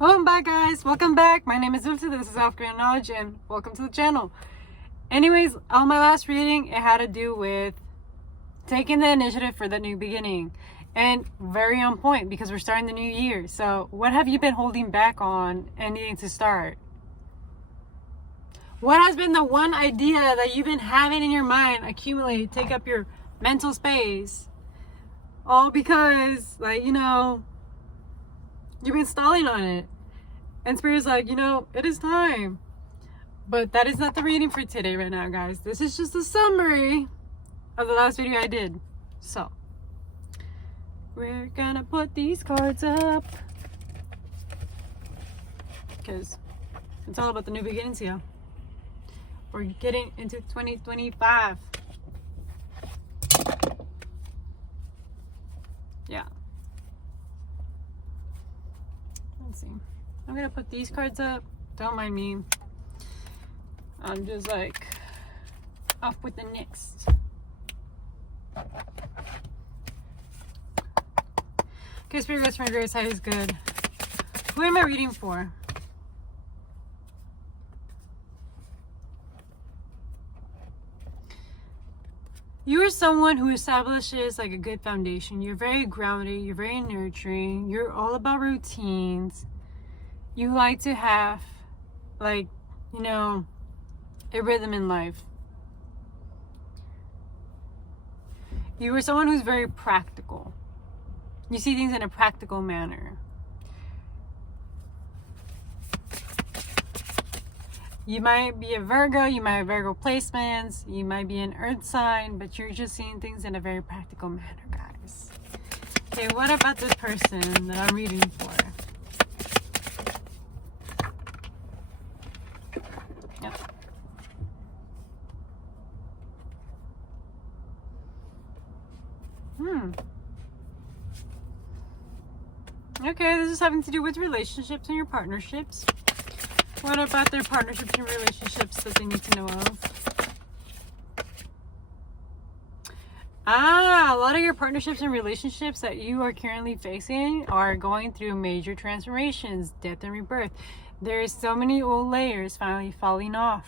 Welcome back, guys. Welcome back. My name is Dulce. This is Self-Created Knowledge, and welcome to the channel. Anyways, on my last reading, it had to do with taking the initiative for the new beginning. And very on point because we're starting the new year. So what have you been holding back on and needing to start? What has been the one idea that you've been having in your mind accumulate, take up your mental space? All because, you've been stalling on it. And Spirit's like, it is time. But that is not the reading for today right now, guys. This is just a summary of the last video I did. So, we're gonna put these cards up. Because it's all about the new beginnings here. We're getting into 2025. Yeah. Let's see. I'm gonna put these cards up. Don't mind me. I'm just off with the next. Okay, Spirit Guides, my great side is good. Who am I reading for? You are someone who establishes a good foundation. You're very grounded. You're very nurturing. You're all about routines. You like to have a rhythm in life. You are someone who's very practical. You see things in a practical manner. You might be a Virgo, you might have Virgo placements, you might be an earth sign, but you're just seeing things in a very practical manner, guys. Okay, what about this person that I'm reading for? Yep. Okay, this is having to do with relationships and your partnerships. What about their partnerships and relationships that they need to know of? A lot of your partnerships and relationships that you are currently facing are going through major transformations, death and rebirth. There's so many old layers finally falling off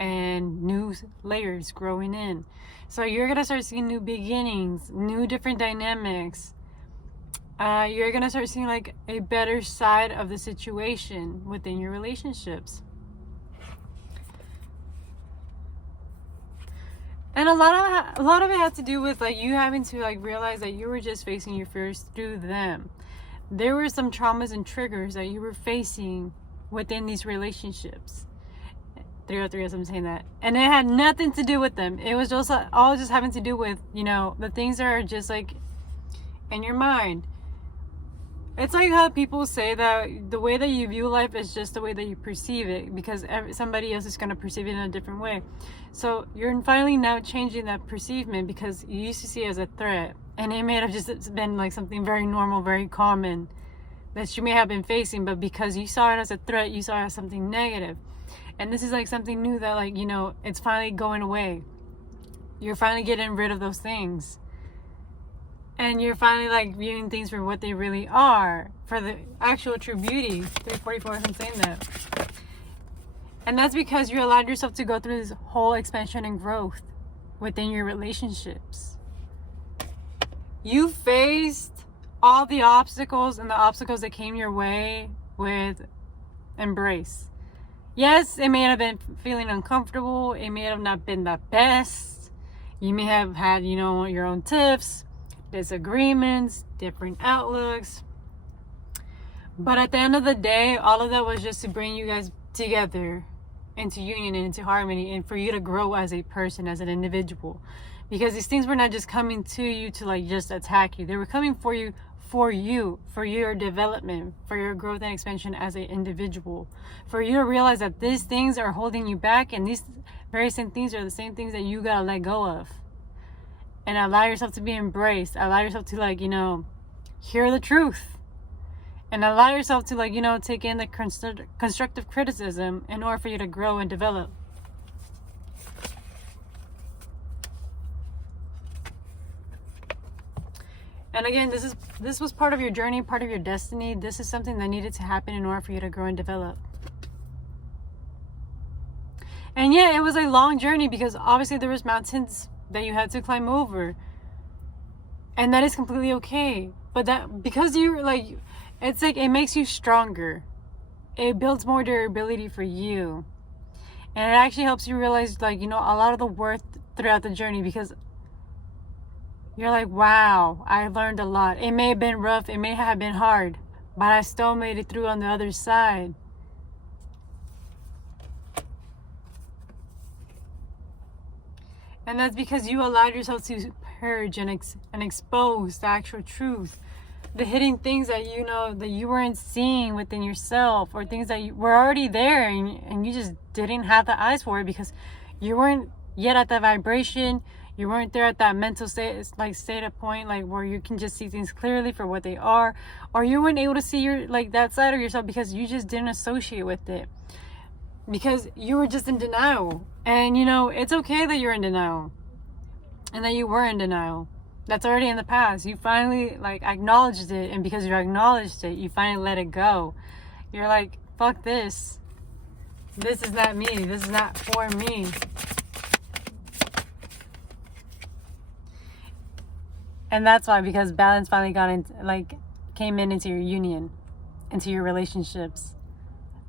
and new layers growing in. So you're going to start seeing new beginnings, new different dynamics. You're going to start seeing a better side of the situation within your relationships. And a lot of it has to do with you having to realize that you were just facing your fears through them. There were some traumas and triggers that you were facing within these relationships. 303 as I'm saying that. And it had nothing to do with them. It was just all just having to do with, the things that are just in your mind. It's like how people say that the way that you view life is just the way that you perceive it, because somebody else is going to perceive it in a different way. So you're finally now changing that perceivement, because you used to see it as a threat, and it may have just been something very normal, very common that you may have been facing, but because you saw it as a threat, you saw it as something negative. And this is something new that it's finally going away. You're finally getting rid of those things. And you're finally viewing things for what they really are, for the actual true beauty. 344, I'm saying that. And that's because you allowed yourself to go through this whole expansion and growth within your relationships. You faced all the obstacles and the obstacles that came your way with embrace. Yes, it may have been feeling uncomfortable. It may have not been the best. You may have had, your own tiffs, disagreements, different outlooks. But at the end of the day, all of that was just to bring you guys together into union and into harmony, and for you to grow as a person, as an individual. Because these things were not just coming to you to just attack you. They were coming for you, for your development, for your growth and expansion as an individual. For you to realize that these things are holding you back, and these very same things are the same things that you gotta let go of. And allow yourself to be embraced. Allow yourself to hear the truth. And allow yourself to take in the constructive criticism in order for you to grow and develop. And again, this is This was part of your journey, part of your destiny. This is something that needed to happen in order for you to grow and develop. And yeah, it was a long journey because obviously there was mountains that you had to climb over. And that is completely okay. But that, because you're like, it's like, it makes you stronger. It builds more durability for you. And it actually helps you realize, like, you know, a lot of the worth throughout the journey, because you're like, wow, I learned a lot. It may have been rough, it may have been hard, but I still made it through on the other side. And that's because you allowed yourself to purge and expose the actual truth, the hidden things that, you know, that you weren't seeing within yourself, or things that you were already there and you just didn't have the eyes for it because you weren't yet at that vibration. You weren't there at that mental state of point, like, where you can just see things clearly for what they are, or you weren't able to see your, like, that side of yourself because you just didn't associate with it, because you were just in denial. And, you know, it's okay that you're in denial and that you were in denial. That's already in the past. You finally, like, acknowledged it, and because you acknowledged it, you finally let it go. You're like, fuck this. This is not me. This is not for me. And that's why, because balance finally got in, like, came into your union, into your relationships.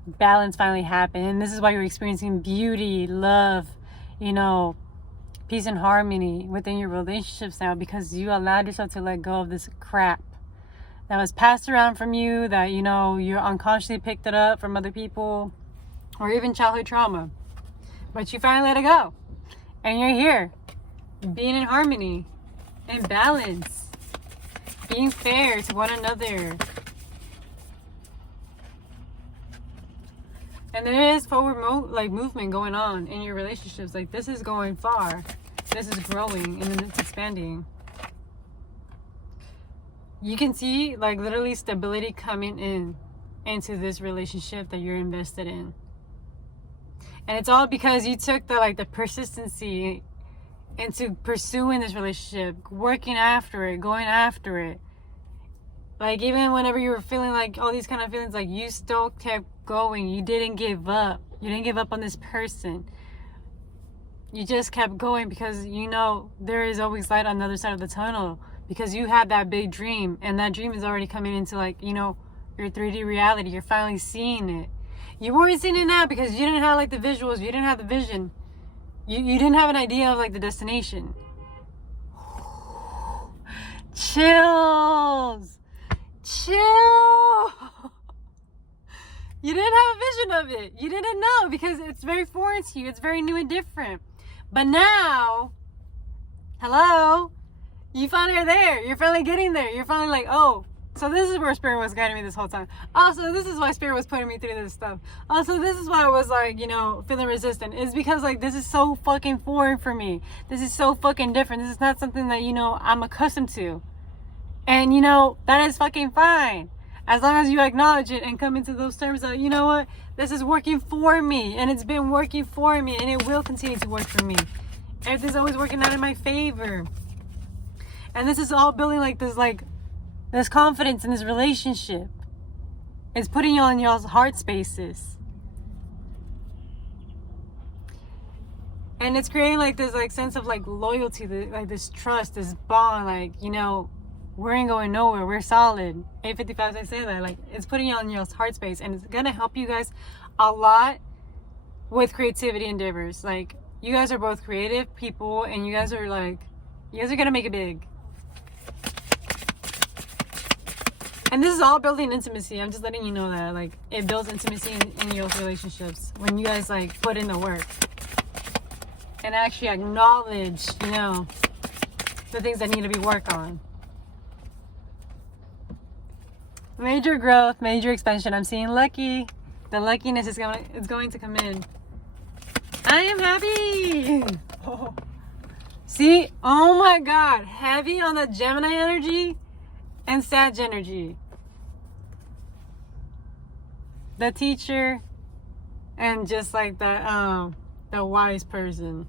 Balance finally happened. And this is why you're experiencing beauty, love, you know, peace and harmony within your relationships now, because you allowed yourself to let go of this crap that was passed around from you, that, you know, you unconsciously picked it up from other people, or even childhood trauma. But you finally let it go. And you're here, being in harmony, in balance, being fair to one another. And there is forward movement going on in your relationships. Like, this is going far. This is growing, and then it's expanding. You can see, like, literally stability coming into this relationship that you're invested in. And it's all because you took the persistency into pursuing this relationship, working after it, going after it. Like, even whenever you were feeling like all these kind of feelings, like, you still kept going. You didn't give up. You didn't give up on this person. You just kept going because, you know, there is always light on the other side of the tunnel, because you had that big dream, and that dream is already coming into, like, you know, your 3D reality. You're finally seeing it. You weren't seeing it now because you didn't have, like, the visuals. You didn't have the vision. You didn't have an idea of, like, the destination. Chills. Chill. You didn't have a vision of it. You didn't know, because it's very foreign to you. It's very new and different. But now, hello, you finally are there. You're finally getting there. You're finally like, oh, so this is where Spirit was guiding me this whole time. Also, this is why Spirit was putting me through this stuff. Also, this is why I was, like, you know, feeling resistant. It's because, like, this is so fucking foreign for me. This is so fucking different. This is not something that, you know, I'm accustomed to. And, you know, that is fucking fine. As long as you acknowledge it and come into those terms that, you know what, this is working for me, and it's been working for me, and it will continue to work for me. Everything's always working out in my favor. And this is all building, like, this confidence in this relationship. It's putting you on y'all's heart spaces. And it's creating, like, this, like, sense of, like, loyalty, like, this trust, this bond, like, you know, we ain't going nowhere. We're solid. 855, I say that. Like, it's putting you on your heart space, and it's gonna help you guys a lot with creativity endeavors. Like, you guys are both creative people, and you guys are gonna make it big. And this is all building intimacy. I'm just letting you know that, like, it builds intimacy in your relationships when you guys, like, put in the work and actually acknowledge, you know, the things that need to be worked on. Major growth, major expansion. I'm seeing lucky. The luckiness is going to come in. I am happy. Oh. See? Oh my God. Heavy on the Gemini energy and Sag energy. The teacher and just like the wise person.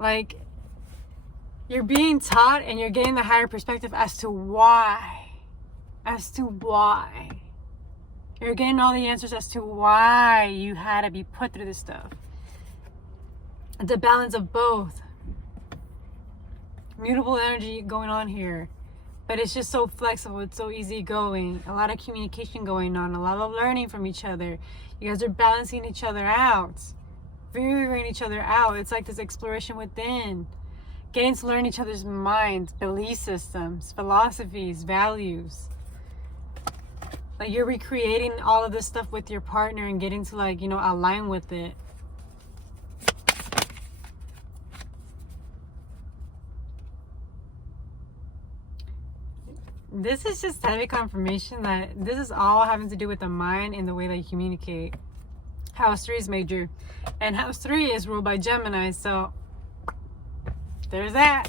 Like, you're being taught and you're getting the higher perspective as to why. As to why. You're getting all the answers as to why you had to be put through this stuff. The balance of both. Mutable energy going on here. But it's just so flexible. It's so easygoing. A lot of communication going on. A lot of learning from each other. You guys are balancing each other out. Figuring each other out. It's like this exploration within. Getting to learn each other's minds, belief systems, philosophies, values. Like you're recreating all of this stuff with your partner and getting to like, you know, align with it. This is just heavy confirmation that this is all having to do with the mind and the way that you communicate. House 3 is major. And House 3 is ruled by Gemini. So there's that.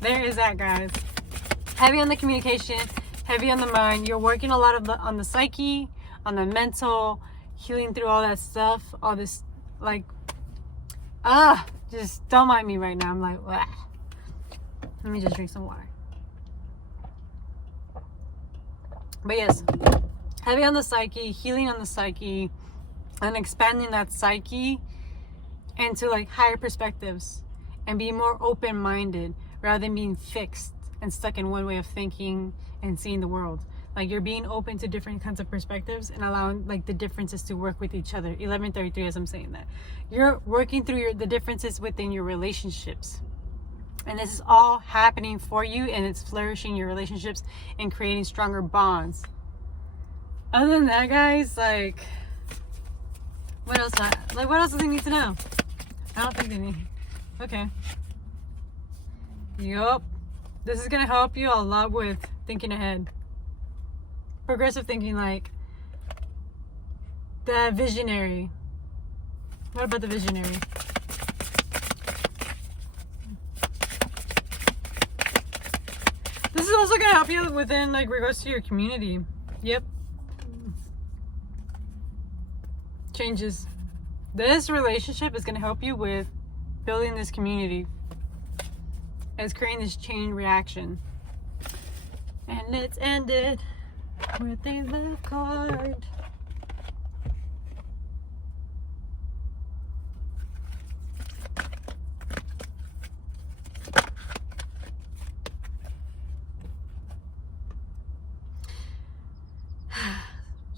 There is that, guys. Heavy on the communication. Heavy on the mind. You're working a lot on the psyche, on the mental, healing through all that stuff. All this, like, just don't mind me right now. I'm like, wah. Let me just drink some water. But yes, heavy on the psyche, healing on the psyche, and expanding that psyche into like higher perspectives and being more open-minded rather than being fixed and stuck in one way of thinking and seeing the world. Like you're being open to different kinds of perspectives and allowing like the differences to work with each other. 1133 as I'm saying that. You're working through the differences within your relationships. And this is all happening for you, and it's flourishing your relationships and creating stronger bonds. Other than that, guys, like, what else? What else do they need to know? I don't think they need. Okay. Yup. This is gonna help you a lot with thinking ahead. Progressive thinking, like the visionary. What about the visionary? This is also gonna help you within like regards to your community. Yep. Changes. This relationship is gonna help you with building this community. It's creating this chain reaction. And let's end it with a love card.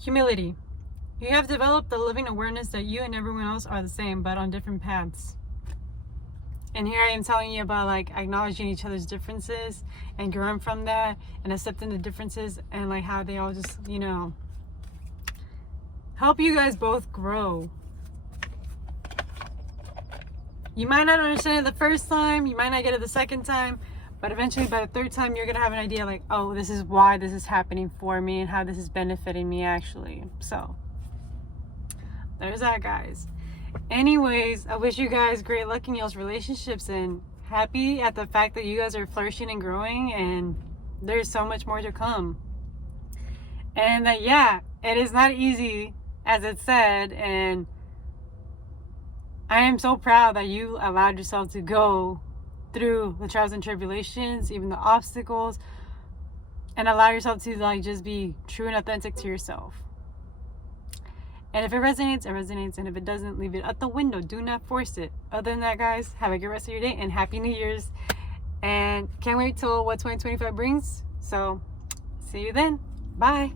Humility. You have developed a living awareness that you and everyone else are the same, but on different paths. And here I am telling you about like acknowledging each other's differences and growing from that and accepting the differences and like how they all just, you know, help you guys both grow. You might not understand it the first time, you might not get it the second time, but eventually by the third time you're gonna have an idea like, oh, this is why this is happening for me and how this is benefiting me actually. So there's that, guys. Anyways, I wish you guys great luck in y'all's relationships and happy at the fact that you guys are flourishing and growing, and there's so much more to come. And that, yeah, it is not easy as it said, and I am so proud that you allowed yourself to go through the trials and tribulations, even the obstacles, and allow yourself to like just be true and authentic to yourself. And if it resonates, it resonates. And if it doesn't, leave it at the window. Do not force it. Other than that, guys, have a good rest of your day and Happy New Year's. And can't wait till what 2025 brings. So see you then. Bye.